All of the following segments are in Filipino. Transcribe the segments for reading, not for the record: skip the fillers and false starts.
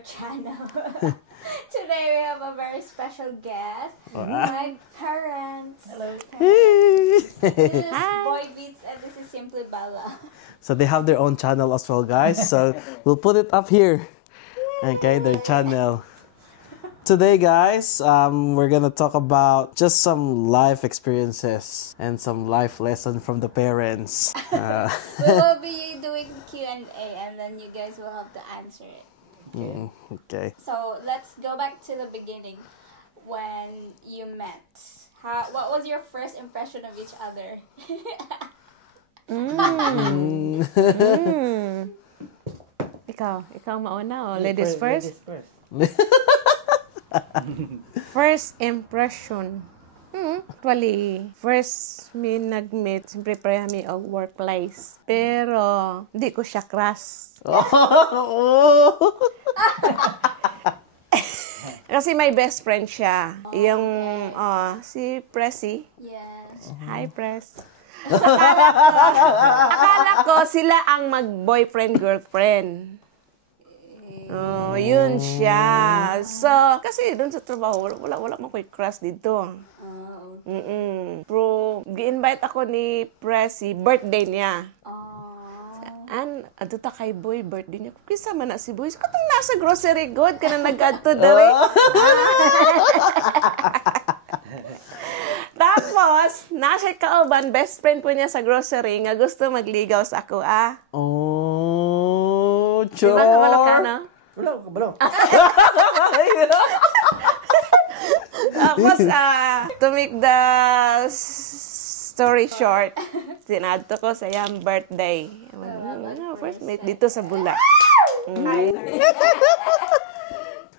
our channel. Today we have a very special guest, my parents. Hello. This is Boy Beats and this is Simply Bella. So they have their own channel as well, guys. So we'll put it up here. Okay, their channel. Today, guys, we're gonna talk about just some life experiences and some life lesson from the parents. We will be doing Q&A and then you guys will have to answer it. Okay. So let's go back to the beginning when you met. What was your first impression of each other? Ikaw mauna o ladies first? Ladies first. First impression. Actually, first me nag-meet, siyempre pareha mi og workplace. Pero, di ko siya crush. Kasi my best friend siya. Yung, si Pressy. Yes. Hi, Press. Akala ko sila ang mag-boyfriend-girlfriend. Oh, yun siya. So, kasi doon sa trabaho, wala man ko'y crush dito. Pero, gi-invite ako ni Pressy, birthday niya. Ato ta kay Boy, birthday niya. Kisa man na si Boy. Katong nasa grocery good ka na nag-adto dali. Tapos, nasa kauban, best friend po niya sa grocery nga gusto magligaw sa ako, Oh, sure. Diba kabalo ka, no? Wala. Tapos, to make the story short, sinadto ko sa iyang birthday. First meet dito sa Bula.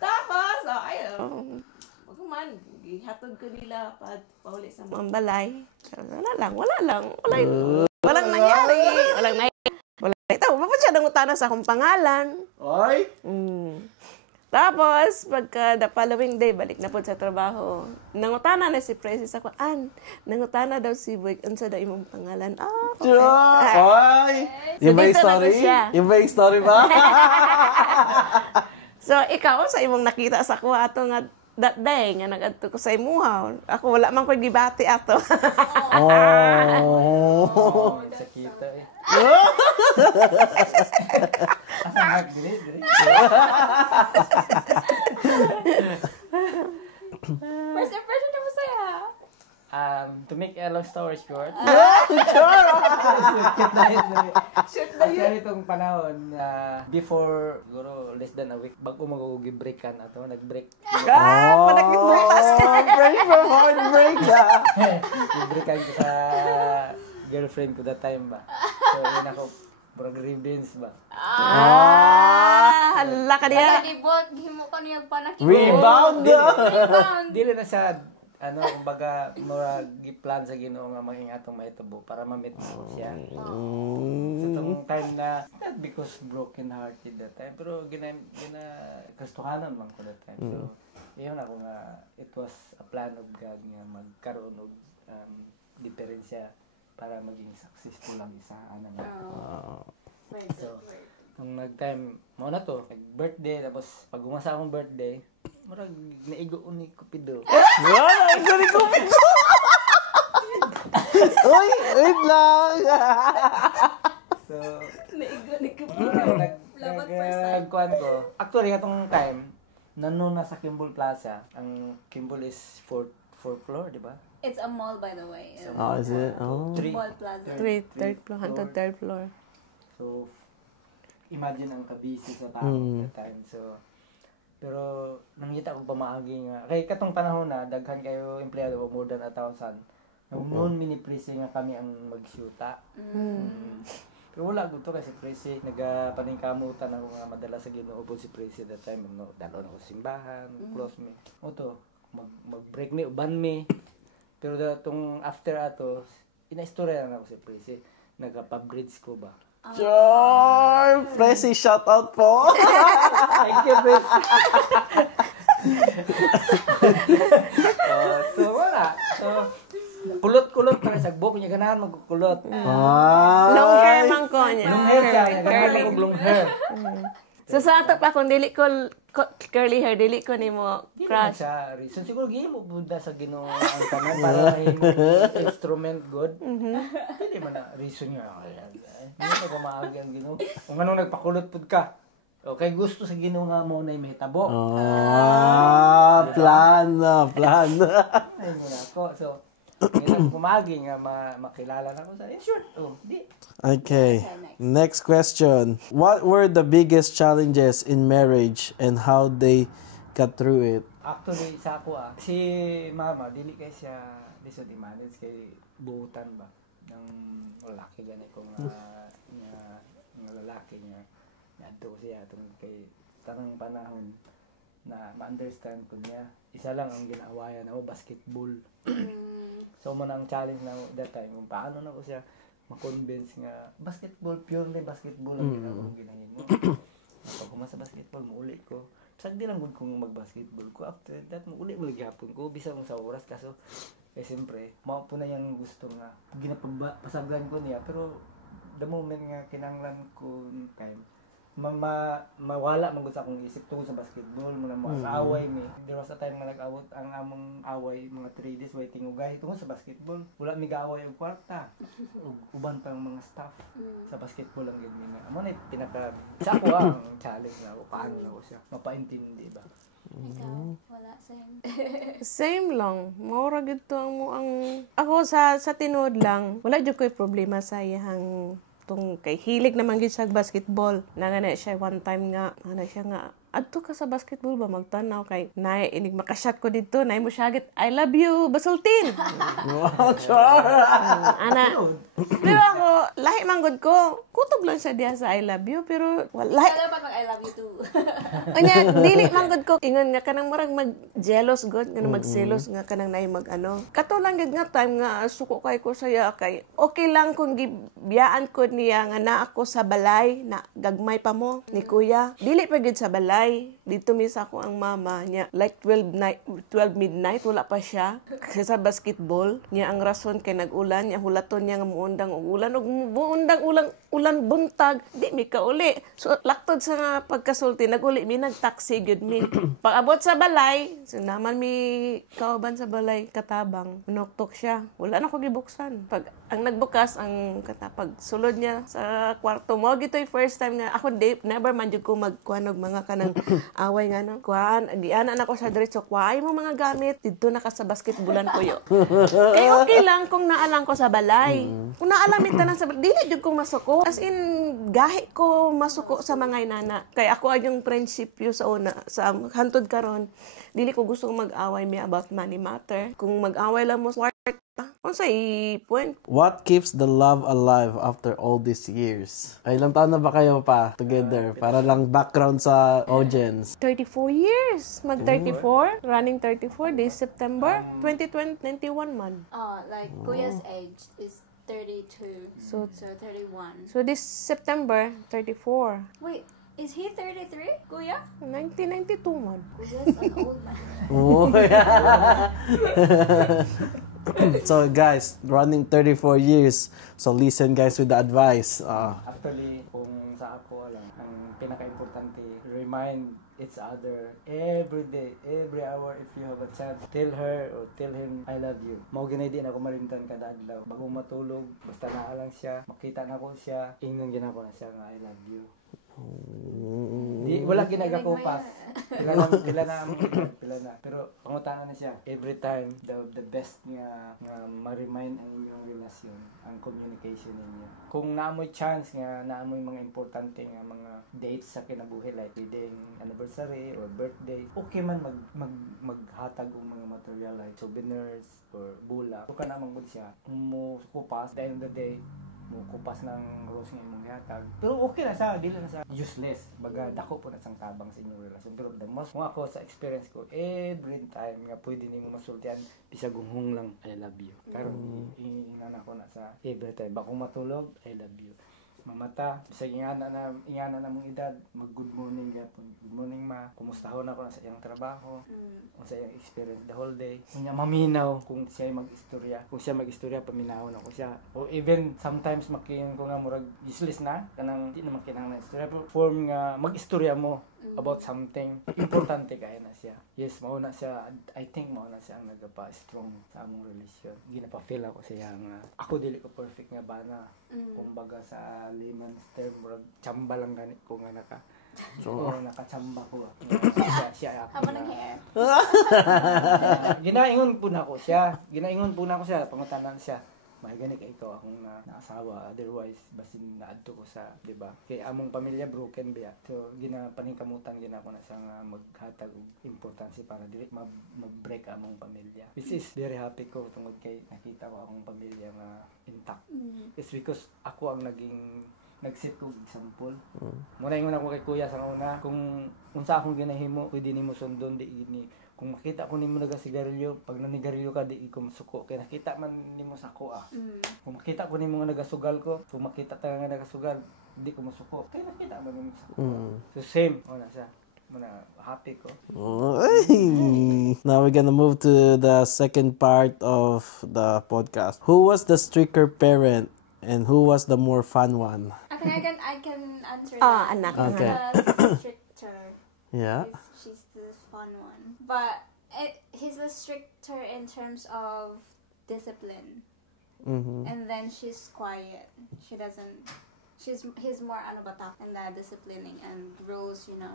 Tapos, ayun. Hatod ko nila pauli sa Mambalay. Walang nangyari. Ito, bakit siya nangutana sa akong pangalan? Oy! Tapos, pagka the following day, balik na po sa trabaho. Nangutana na si Precious ako, nangutana daw si Boy, unsa daw imong pangalan? Okay. Oy! Yung ba yung dito na story? ko siya. Yung ba yung story ba? So, ikaw, sa imong nakita sa ko ato nga that day, nga nag-adto ko sa imuha. Ako, wala man ko gibati ato. Sakita eh. Asang dili. First impression na masaya. To make a long story short. Shoot na Actually, itong panahon, before, siguro, less than a week, bago mag-breakan ato, nag-break. Panagkibutas ka. Break from heartbreak. Nag-breakan ko sa girlfriend ko that time ba. So, yun ako, parang revenge ba. Hala ka niya. Gibot, gihimo ka niya pa nakikita. Rebound! Dili na siya, kumbaga, gi-plan sa Ginoo nga mag-ingatong maitubo para ma-meet siya. So, itong time na, not because broken-hearted that time, pero kastuhanan man ko that time. So, yun ako nga, it was a plan of God nga magkaroon og diferensya para maging successful lang isa. So, nung nag-time, mo na to, nag-birthday, tapos pag umasa akong birthday, marag naigo ni Cupido. Naigo ni Cupido! Uy, wait lang! So, Naigo ni Cupido. Labat first time. nagkuhan ko. Actually, atong time, nandun na sa Kimball Plaza. Ang Kimball is 4th floor, di ba? It's a mall, by the way. Oh, is it? Oh. Mall Plaza. Third floor, hantod third floor. So, imagine ang kabisi sa tao that time. So, pero nangita ko pamaagi nga. Kay katong panahon na, daghan kayo empleyado, more than 1,000. Noon mini-presi nga kami ang mag-shoota. Pero wala ko to kasi Presi, nagapaningkamutan ako nga madala sa Ginoo po si Presi that time. Dalon ako simbahan, close me. O to, mag-break me, uban me. Pero itong after ato, ina-istorya na ako si Presi. Nagpa-bridge ko ba? Sure! Pressy, shout out po! Thank you, Presi. So, wala. So, kulot-kulot para sa buhok niya ganahan magkukulot. Long hair man ko niya. Long hair siya, Curly. nagkaroon long hair. So sa ato pa kung dili ko curly hair, dili ko nimo Di naman crush. siya reason. Siguro gihimo bunda sa Ginoo ang tanan para mahimo instrument good. Hindi man na reason nga. Hindi na ko maagi ang Ginoo. Kung anong nagpakulot pud ka. Okay, gusto sa Ginoo nga mo na mahitabo. Plan. Ay mo na ako. So, ngayon ako kumagi nga makilala na ko sa in short. Di. Okay. Next question. What were the biggest challenges in marriage and how they got through it? Actually, sa ako si mama, dili kay siya lisod i-manage kay buutan ba ng lalaki gani ko nga lalaki niya. Adto siya tungod kay tanang panahon na ma-understand ko niya. Isa lang ang ginawayan ako, basketball. So, mo ang challenge na that time kung paano na ko siya ma-convince nga basketball, purely basketball ang ginahimo. Pag kumasa basketball, mauli ko. Sagdi lang gud kung mag-basketball ko. After that, mauli mo gyapon ko. Bisa mo sa oras. Kaso, siyempre, mao po na yung gusto nga. Ginapagpasablan ko niya. Pero, the moment nga kinanglan ko time, mawala man gud sa akong isip tungod sa basketball mo na away mi. There was a time nga nag-awot ang among away mga 3 days waiting ugay tungod sa basketball. Wala mi gaaway og kwarta. Ug uban pang mga staff sa basketball lang gid nga. Amo na pinaka sa ako ang challenge na ako paano na ko siya mapaintindi ba. Ikaw, wala same. Same lang. Maura gid to ang ako sa tinuod lang. Wala jud ko'y problema sa iyang kay hilig naman gid sa basketball. Nangana siya one time nga, siya nga adto ka sa basketball ba magtanaw kay nay inig makashot ko dito nay mo syagit I love you Basultin. Wow, sure. Ana. Pero ako lahi man gud ko. Kutob lang siya diha sa I love you pero wala. Kaya dapat mag I love you too. Anya dili man gud ko ingon nga kanang marang mag-jealous gud nga mag-selos nga kanang nay mag-ano. Kato lang gid nga time nga suko kay ko saya kay okay lang kung gibiyaan ko niya nga na ako sa balay na gagmay pa mo ni kuya. Dili pa gid sa balay. Dito misa ko ang mama niya like 12 midnight wala pa siya kasi sa basketball niya ang rason kay nag-ulan niya hulaton niya nga muundang og ulan og muundang ulan buntag di mi kauli so laktod sa pagkasulti naguli mi nagtaxi gyud mi pag-abot sa balay so naman mi kauban sa balay katabang noktok siya wala na ko gibuksan pag ang nagbukas ang katapag sulod niya sa kwarto mo gitoy first time nga ako never man jud ko magkuanog mga kanang away nga no kuan giana na ko sa diretso kuay mo mga gamit didto na ka sa basketballan kuyo kay okay lang kung naalang ko sa balay kung naalamit na sa balay dili jud ko masuko as in gahi ko masuko sa mga inana kay ako ang prinsipyo sa una sa hantod karon dili ko gusto mag-away mi about money matter kung mag-away lang mo unsay point. What keeps the love alive after all these years? Ay, ilang taon na ba kayo pa together? Para lang background sa audience. 34 years. Mag-34. Running 34 this September 2021 man. Like Kuya's age is 32. So 31. So this September 34. Wait, is he 33, Kuya? 1992 man. Kuya's an old man. Oh, so guys, running 34 years. So listen guys with the advice. Actually, kung sa ako lang, ang pinaka-importante, remind each other every day, every hour if you have a chance. Tell her or tell him, I love you. Mao ginay din ako marintan kada adlaw. Bago matulog, basta naa lang siya, makita na ko siya, ingnon ginako na siya nga I love you. Di, wala ginagakupas. Pila na. Pero pangutangan na siya. Every time, the best nga ma-remind ang inyong relasyon, ang communication ninyo. Kung naamoy chance nga, naamoy mga importante nga mga dates sa kinabuhi, like wedding anniversary or birthday, okay man maghatag og mga material like souvenirs or bulak. So ka naman mo siya, kung mo kupas, at the end of the day, mo kupas ng rose nga imong gihatag. Pero okay na siya, dili na siya useless. Baga dako po na sang tabang sa inyong relasyon. Pero the most mo ako sa experience ko, every time nga pwede nimo masultian, bisag gunghong lang I love you. Karon inana ko na sa every time bakong matulog, I love you. mamata. Bisag ingana na mong edad, mag good morning gapon. Good morning ma. Kumustahon ako na sa iyang trabaho. Sa iyang experience the whole day. Kunya maminaw kung siya mag-istorya. Kung siya mag-istorya, paminawon ako siya. O even sometimes makiyon ko nga murag useless na kanang di naman kinahanglan istorya. Form nga mag-istorya mo about something importante kaya na siya. Yes, mauna siya. I think mauna siya ang nagapa-strong sa among relasyon. Ginapa-feel ako siya nga ako dili ko perfect nga bana. Kumbaga sa layman's term, murag tsamba lang gani ko nga nakachamba ko. Siya ako. Haba ng hair. Ginaingon po na ko siya. Pangutanan siya. May gani ka ikaw akong naasawa, otherwise basin naadto ko sa, di ba? Kay among pamilya broken biya. So ginapaningkamutan gina ko na sa nga maghatag og importansya para dili mag-break among pamilya. Which is very happy ko tungod kay nakita ko akong pamilya nga intact. It's because ako ang nag-set ko example. Muna ingon ako kay kuya sa una kung unsa akong ginahimo pwede nimo sundon di gini. Kung makita ko nimo nagasigarilyo, pag nanigarilyo ka di ko masuko kay nakita man nimo sa ko ah. Kung makita ko nimo nga nagasugal ko, kung makita ta nga nagasugal, di ko masuko. Kay nakita man nimo sa ko. So same ona siya. Muna happy ko. Now we're gonna move to the second part of the podcast. Who was the stricter parent and who was the more fun one? I can answer that. Anak. Okay. The stricter. Yeah. She's the fun one. But he's the stricter in terms of discipline. And then she's quiet. He's more batak in the disciplining and rules, you know.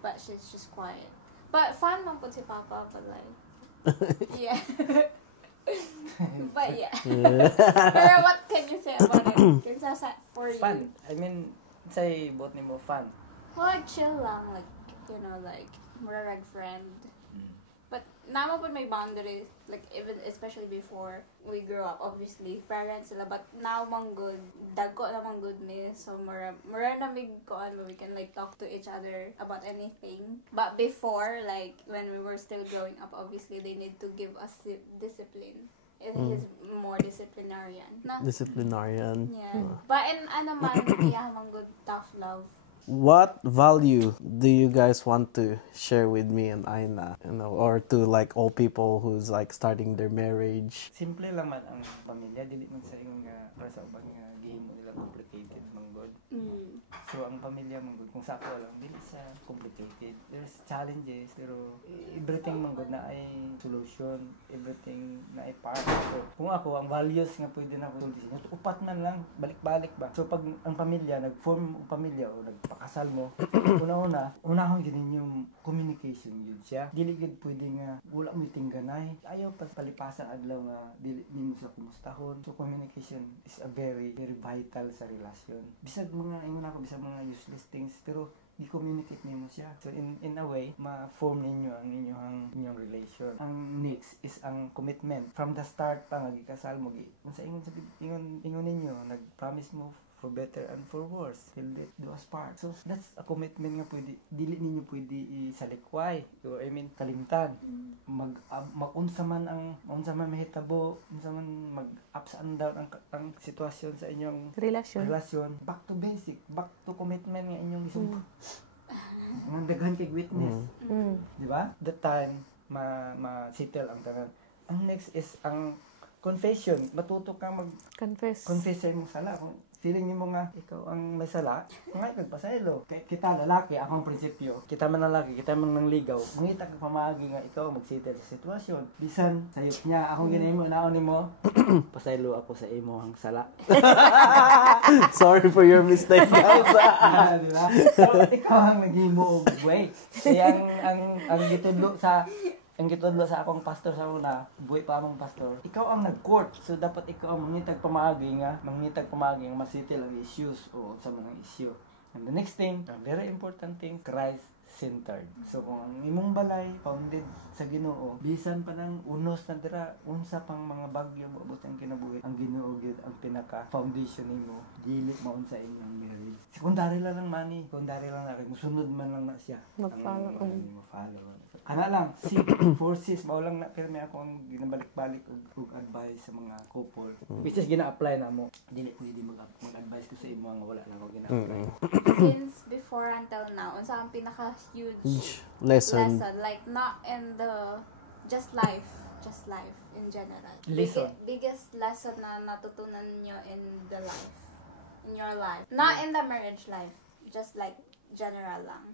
But she's just quiet. But fun man po si Papa, but like, yeah. But yeah. Pero what can you say about it? Kinsa for you? Fun. I mean, say both nimo fun. Well, like chill lang, like, you know, like murag friend. But naman po may boundaries, like even especially before we grew up, obviously parents sila, but now mang good, dagko na mang good me, so mura na mig koan, we can like talk to each other about anything. But before, like when we were still growing up, obviously they need to give us discipline. He's more disciplinarian. Na? Disciplinarian. Yeah. But in man, yeah, mang good tough love. What value do you guys want to share with me and Aina, or to like all people who's like starting their marriage? Simple lang man ang pamilya, dili man sa ingon nga para sa ubang nga gihimo nila complicated manggod. So ang pamilya manggod kung sa ako lang dili sa complicated. There's challenges pero everything manggod na ay solution, everything na ay part. So kung ako ang values nga pwede na ko tultisin, upat man lang balik-balik ba. So pag ang pamilya nag-form ang pamilya o nagpakasal mo, unahon gid yung communication yun siya. Dili gid pwede nga wala mo tingganay. Ayaw palipasan adlaw nga dili nimo sa kumustahon. So communication is a very very vital sa relasyon. Bisag mga ingon ako bisag mga useless things pero i-communicate nimo siya. So in a way, ma-form ninyo ang inyong relation. Ang next is ang commitment. From the start pa nga gikasal mo unsa ingon ninyo, nag-promise mo for better and for worse till death do us part. So that's a commitment nga pwede dili ninyo pwede isalikway. So I mean kalimtan. Unsa man mahitabo, unsa man mag ups and down ang sitwasyon sa inyong relasyon, back to basic, back to commitment nga inyong isumpa. Ang daghan kay witness. Di ba? That time ma-settle ang tanan. Ang next is ang confession. Matuto ka confess sa imong sala. Kung feeling mo nga ikaw ang may sala, ngay nagpasaylo. Kita lalaki, ako ang prinsipyo. Kita man lalaki, kita man nangligaw. Mangita ka pamaagi nga ikaw magsettle sa sitwasyon. Bisan sayop niya, akong ginahimo naon nimo. Pasaylo ako sa imo ang sala. Sorry for your mistake, guys. Diba? So, ikaw ang naghimo og way. Kaya ang gitudlo sa akong pastor sa una, buhay pa among pastor, ikaw ang nag-court. So, dapat ikaw ang mangitag pamaagi nga masitil ang issues o sa mga issue. And the next thing, a very important thing, Christ-centered. So, kung ang imong balay, founded sa Ginoo, bisan pa ng unos na dira, unsa pang mga bagyo maabot ang kinabuhi, ang Ginoo gyud ang pinaka-foundation nimo, dili maun sa inyong marriage. Sekundary lang money, sekundary lang na, musunod man lang na siya. Mag-follow. Follow. Ana lang, si forces mao lang na pero may ako ang ginabalik-balik og advice sa mga couple. Which is gina-apply na mo. Dili pwede mag-advise ko sa imo nga wala na ako gina-apply. Since before until now, unsa ang pinaka-huge Lesson. like not in the just life in general. Lesson. Biggest lesson na natutunan nyo in the life, in your life, not in the marriage life, just like general lang.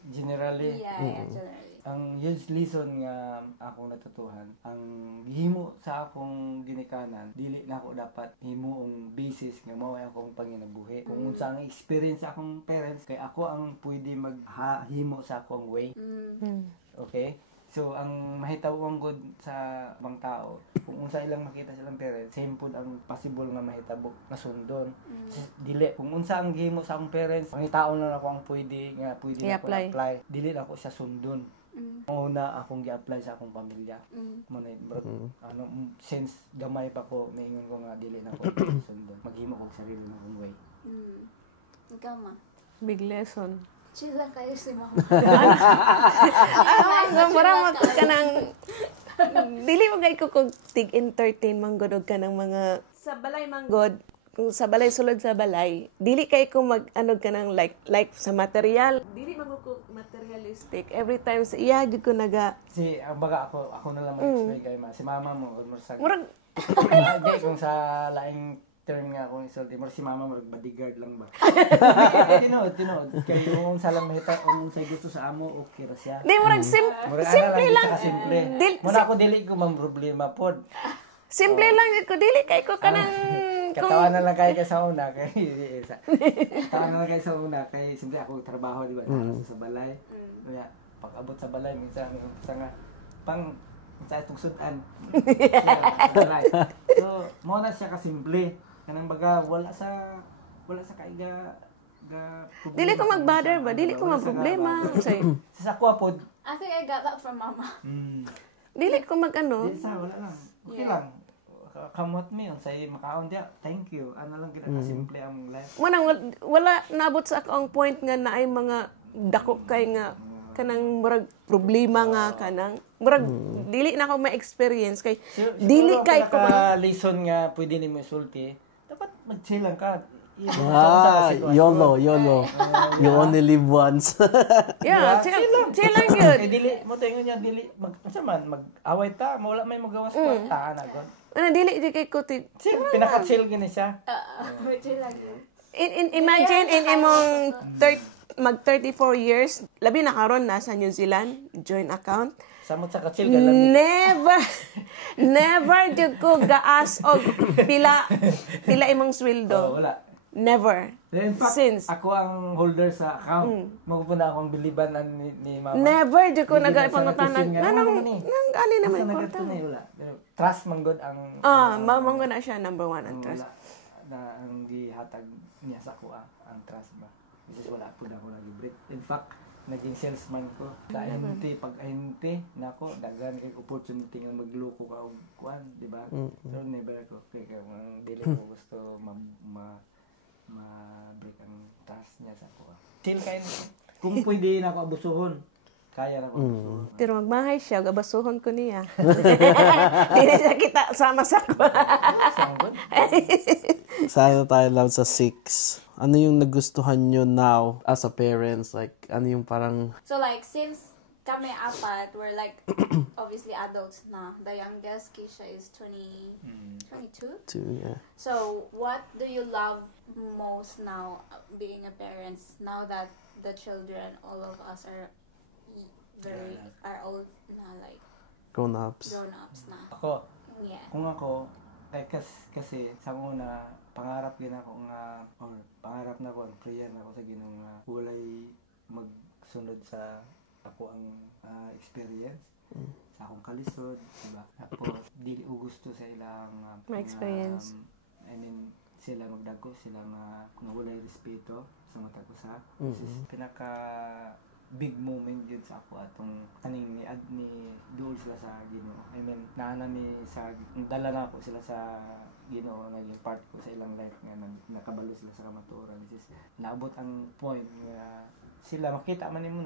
Generally, Yeah, generally. ang huge lesson nga akong natutuhan, ang himo sa akong ginikanan, dili na ako dapat himuong basis nga mao ay akong panginabuhi. Kung unsa ang experience sa akong parents, kay ako ang pwede maghimo sa akong way. Okay? So, ang mahitawang good sa mga tao, kung unsa ilang makita silang parents, same po ang possible nga mahitabo na sundon. Dili, kung unsa ang gihimo sa akong parents, mangitaon lang ako ang pwede na ako apply. Dili na ako siya sundon. Una akong gi-apply sa akong pamilya. Since gamay pa ko, maingon ko nga dili na ako sundon. Maghimo ko sarili na akong way. Ikaw ma. Big lesson. Chill lang kayo si mama. Marang ka ng dili mo gay ko kung tig-entertain manggod ka ng mga sa balay manggod kung sa balay sulod sa balay dili kay ko mag-ano ka ng like sa material dili man ko materialistic every time sa iya jud ko naga Ang baga ako na lang mag-explain kay ma. Si mama mo almost murag kung sa laing term nga akong isulti mo si mama murag bodyguard lang ba. Tinood kay kung sa lang mahita kung sa gusto sa amo okay ra siya. di murag simple lang Simple. Muna ako dili ko man problema pod. Simple lang ko dili kay ko kanang Katawa na lang kayo sa una kay Katawa na lang kayo sa una kay simple ako trabaho di ba sa balay. Kaya pag abot sa balay minsan nga pang sa itong sudan. So, mo na siya kasimple. Kanang baga wala sa kaiga problema. dili ko mag-bother ba dili ko problema say sa sakwa pod. I think I got that from mama. dili ko mag-ano Di sa wala lang. Okay lang. Kamot me unsay makaon dia. Thank you. Ano lang kita kasimple ang life. wala nabot sa ako ang point nga naay mga dako kay nga kanang murag problema nga kanang murag dili na ako ma-experience kay dili kay ko lesson nga pwede nimo isulti. Dapat mag-chill lang ka. YOLO. You only live once. yeah chill lang yun Kay dili mo tingon niya dili mag-away ta, wala may magawas ko ta na gon. ano dili di kay ko Pinaka-chill gini siya. Chill lang yun. imagine in imong mag 34 years labi na karon nasa New Zealand joint account Samot sa ka-chill ka lang. never jud ko gaas og pila imong sweldo Wala. never In fact, since ako ang holder sa account. Magpuna akong biliban ni mama. never jud ko Hindi na nagapangutanan siya nang natusin nga. nang ani naman Basta ko nagato na wala. Pero trust man god ang mamanggo na siya number 1 ang trust wala na ang gihatag niya sa kuha ang trust ba. Kasi wala po na ako nag-break. In fact, naging salesman ko. Sa ahente, pag ahente, nako, dagan kay opportunity nga magloko ka og kuan, di ba? So never ko kay dili ko gusto ma-break ang trust niya sa kuha. Chill kayo. Kung pwede na ako abusuhon, kaya na ako abusuhon. pero magmahay siya gabasuhon ko niya dili siya kita sama sa ko Sanggol. Sana tayo lang sa 6. Ano yung nagustuhan nyo now as a parents? Like, ano yung parang... So like since kami apat, we're like obviously adults na. The youngest Keisha is 22. Yeah. So what do you love most now being a parents now that the children all of us are old na like Grown-ups. grown-ups na. Ako, Yeah. kung ako, kasi sa una, pangarap din ako nga, or pangarap na ko, prayer na ako sa Ginoo nga, walay magsunod sa ako ang experience, sa akong kalisod, diba? Tapos, dili ko gusto sa ilang Ma-experience. I mean, sila magdago, sila nga walay respeto sa mata ko sa. This is pinaka big moment yun sa ako atong kaning ni duol sila sa Ginoo. I mean, naana mi sa dala na ako sila sa Ginoo, naging part ko sa ilang life nga nakabalo sila sa kamatuoran. This is naabot ang point nga sila makita man nimo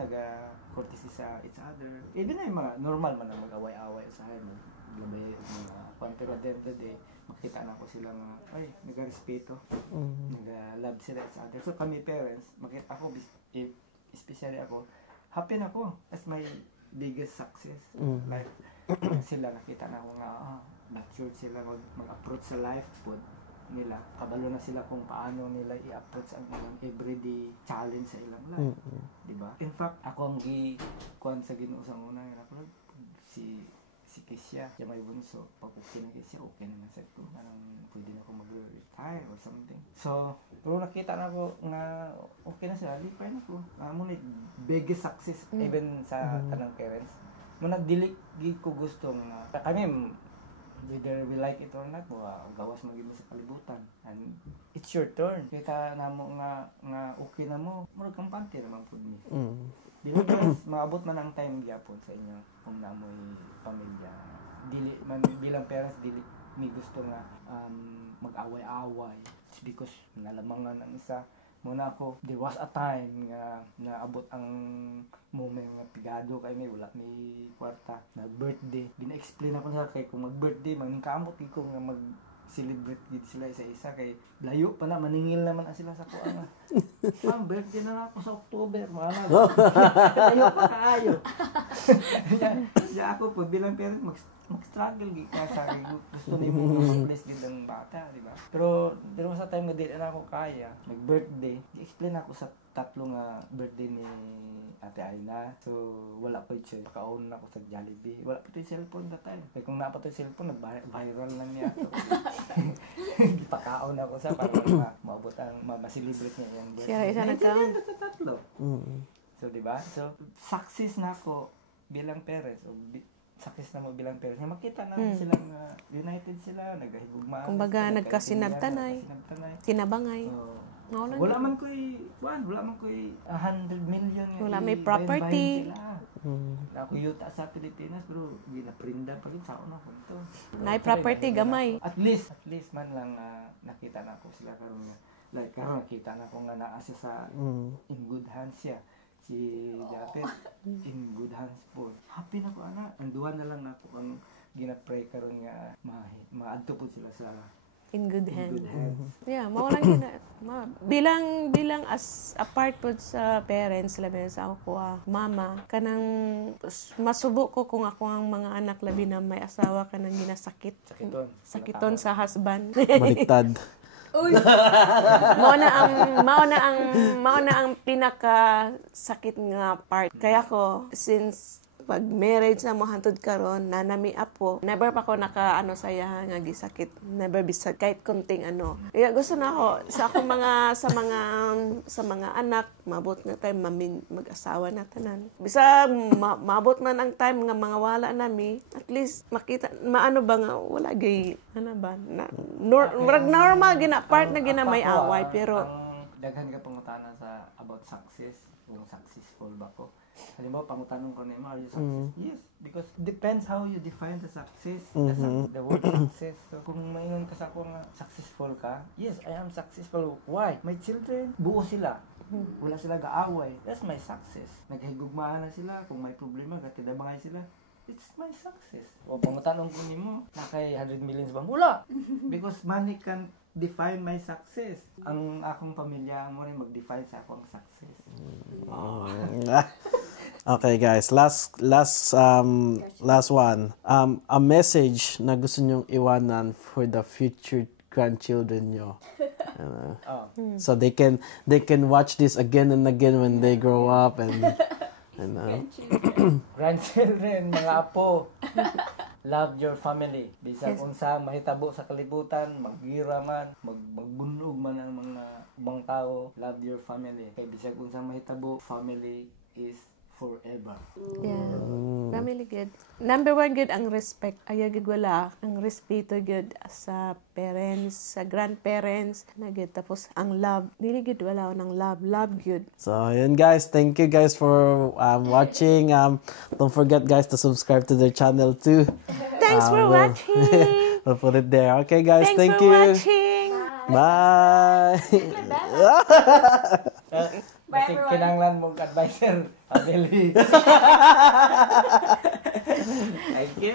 courtesy sa each other. Even na yung mga normal man na mag-away-away sa mo. Labay mga pero at the end of the day, makita na ko sila nga ay nagrespeto. Nag-love sila each other. So kami parents, makita ako especially ako, happy na ako as my biggest success. Like sila nakita na ko nga matured sila mag-approach sa life po nila. Kabalo na sila kung paano nila i-approach ang ilang everyday challenge sa ilang life. Diba? In fact, ako ang kuhan sa Ginoo sa una, si Kisya, siya may bunso. Pag okay na Kisya, okay naman sa ito. Parang pwede na ako mag-retire or something. So, pero nakita na ako nga okay na sila. Lipay na ko. Muna biggest success even sa tanang parents. Muna dili ko gusto nga kami whether we like it or not, gawas maging sa kalibutan. And it's your turn. Kita na mo nga okay na mo, murag kampante naman po ni. Bilang guys, maabot man ang time gyapon sa inyo kung namoy pamilya. Dili man bilang parents dili mi gusto nga mag-away-away. It's because nalamangan ang isa. Muna ako, there was a time nga naabot ang moment nga pigado kay may wala may kwarta na birthday. Gina-explain ako sa kay kung mag-birthday maningkamot ko nga mag-celebrate gid sila isa-isa kay layo pa na maningil naman sila sa kuan. Ang birthday na ako sa October, mana. Layo pa kaayo. Ya ako po bilang parent mag-struggle gid ka sa gusto nimo bless gid ang bata, di ba? Pero sa time nga dili na ako kaya, nag-birthday, i-explain ako sa tatlo nga birthday ni Ate Aina. So, wala ko choice. Kaon na ako sa Jollibee. Wala pa yung cellphone that time. Kaya kung napatay yung cellphone, nag-viral lang niya ito. Ipakaon ako sa para maabot ang ma-celebrate niya yung birthday. Siya isa nagkaon. Sa tatlo. So, diba? So, success na ako bilang parents. O, success na mo bilang parents. Makita na silang united sila, nagahigugmaan. Kumbaga, nagkasinabtanay. Tinabangay. Wala man ko'y 100 million. Wala may property. Ako yuta sa Pilipinas pero ginaprinda pa rin sa una ko ito. Nay property gamay. At least man lang nakita na ko sila karon nga. Like karon nakita na ko nga naa siya sa in good hands siya. Si Japet in good hands po. Happy na ko ana. Anduhan na lang nako ang ginapray karon nga maadto po sila sa In good hands. Yeah, mawalang bilang as a part po sa parents labi sa ako mama kanang masubok ko kung ako ang mga anak labi na may asawa kanang ginasakit. Sakiton sa husband. Baliktad. mao na ang pinaka sakit nga part. Kaya ko since pag marriage na mo hantod karon nanami apo never pa ko naka saya nga gisakit never bisag kahit kunting gusto na ako sa akong sa mga anak mabot nga time mag-asawa na tanan bisa mabot man ang time nga mga wala nami at least makita maano ba nga wala gay normal gina part na gina may away pero daghan ka pangutana sa about success kung successful ba ko. Halimbawa, pangutanong ko na are you success? Yes, because depends how you define the success. The word success. So, kung maingon ka sa ako nga successful ka, yes, I am successful. Why? My children, buo sila. Wala sila gaaway. That's my success. Naghigugmaan na sila. Kung may problema, katidabangay sila. It's my success. O pangutanong ko nimo, na kay 100 millions ba? Wala! Because money can define my success. Ang akong pamilya mo rin mag-define sa akong success. Okay guys, last one. A message na gusto nyong iwanan for the future grandchildren nyo. So they can watch this again and again when they grow up and grandchildren, mga apo. Love your family. Bisag unsa mahitabo sa kalibutan, magira man, magbunog man ang mga ibang tao, love your family. Kay bisag unsa mahitabo, family is forever. Yeah. Family good. Number 1 good ang respect. Ayaw gid wala ang respeto good sa parents, sa grandparents na good. Tapos ang love. Dili gid wala ng love. Love good. So, yun guys. Thank you guys for watching. Don't forget guys to subscribe to their channel too. Thanks for watching. We'll put it there. Okay guys, thank you. Thanks for watching. Bye. Bye, Kasi everyone. kinanglan mong advisor, Abelvi. Thank you.